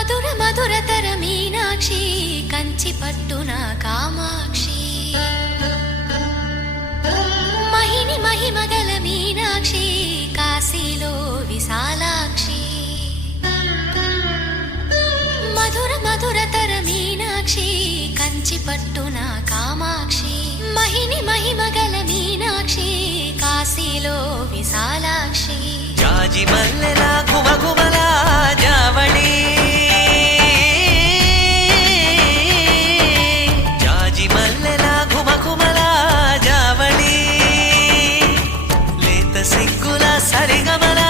మధుర మధురతర మీనాక్షి కంచి పట్టున కామాక్షి మహిని మహిమగల మీనాక్షి కాశీలో విశాలాక్షి మధుర మధురతర మీనాక్షి కంచి పట్టున కామాక్షి మహిని మహిమగల మీనాక్షి కాశీలో విశాలాక్షి జాజి మల్లెలా గుమగుమలా జావళి జాజి మల్లెలా గుమగుమలా జావళి లేత సిగ్గుల సరిగమలా